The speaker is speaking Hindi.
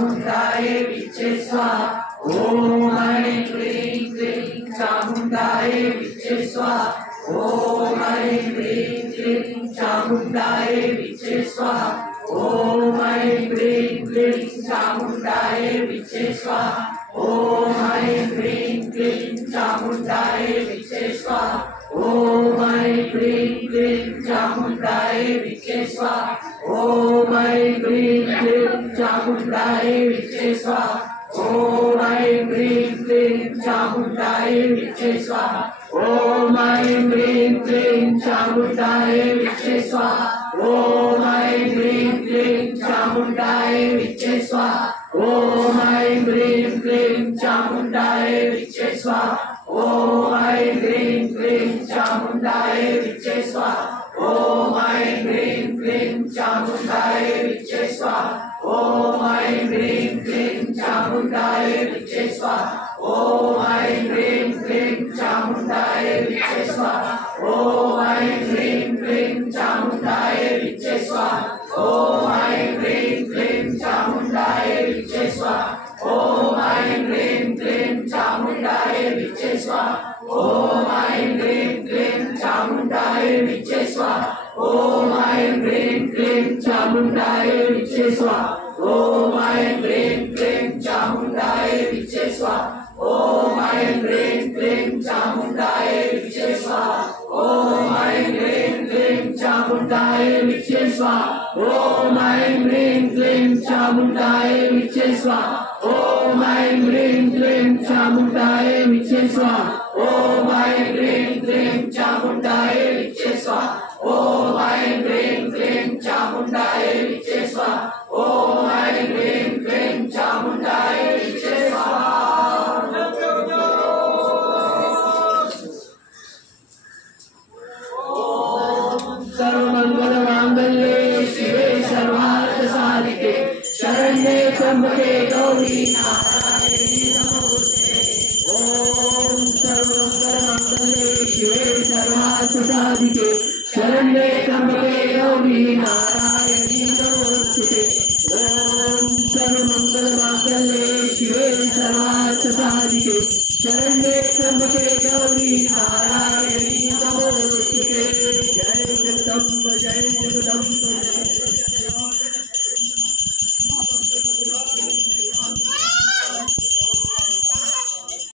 चामुण्डाय विच्चे स्वाहा। ओम ऐं क्लीं क्लीं चामुण्डाय विच्चे स्वाहा। ओम ऐं क्लीं क्लीं चामुण्डाय विच्चे स्वाहा। ओम ऐं क्लीं क्लीं चामुण्डाय विच्चे स्वाहा। ओम ऐं क्लीं क्लीं चामुण्डाय विच्चे स्वाहा। ओम ऐं क्लीं क्लीं चामुण्डाय विच्चे स्वाहा। ओम ऐं क्लीं क्लीं चामुण्डाय विच्चे स्वाहा। ओम ऐं क्लीं क्लीं चामुण्डाय विच्चे स्वाहा। ओम ऐं क्लीं क्लीं चामुण्डाय विच्चे स्वाहा। ओम ऐं क्लीं क्लीं चामुण्डाय विच्चे स्वाहा। ओम ऐं क्लीं क्लीं चामुण्डाय विच्चे स्वाहा। ओम ऐं क्लीं क्लीं चामुण्डाय विच्चे स्वाहा। ओम ऐं क्लीं क्लीं चामुण्डाय विच्चे स्वाहा। ओम ऐं क्लीं क्लीं चामुण्डाय विच्चे स्वाहा। ओम ऐं क्लीं क्लीं चामुण्डाय विच्चे स्वाहा। ओम ऐं क्लीं क्लीं चामुण्डाय विच्चे स्वाहा। ओम ऐं क्लीं क्लीं चामुण्डाय विच्चे स्वाहा। ओम ऐं क्लीं क्लीं चामुण्डाय विच्चे स्वाहा। ओम ऐं क्लीं क्लीं चामुण्डाय विच्चे स्वाहा। ओम ऐं क्लीं क्लीं चामुण्डाय विच्चे स्वाहा। ओम ऐं क्लीं क्लीं चामुण्डाय विच्चे स्वाहा। ओम ऐं क्लीं क्लीं चामुण्डाय विच्चे स्वाहा। ओम ऐं क्लीं क्लीं चामुण्डाय विच्चे स्वाहा। ओम ऐं क्लीं क्लीं चामुण्डाय विच्चे स्वाहा। ओम ऐं क्लीं क्लीं चामुण्डाय विच्चे स्वाहा। ओम ऐं क्लीं क्लीं चामुण्डाय विच्चे स्वाहा। ओम ऐं क्लीं क्लीं चामुण्डाय विच्चे स्वाहा। ओम ऐं क्लीं क्लीं चामुण्डाय विच्चे स्वाहा। सर्वमङ्गलमाङ्गल्ये शिवे सर्वार्थसाधिके शरण्ये त्र्यम्बके गौरी नारायणी नमोस्तुते। ओम सर्वमङ्गलमाङ्गल्ये शिवे सर्वार्थसाधिके शरण्ये त्र्यम्बके गौरी नारायणी नमोस्तुते। ओम सर्वमङ्गलमाङ्गल्ये शिवे सर्वार्थसाधिके शरण्ये त्र्यम्बके गौरी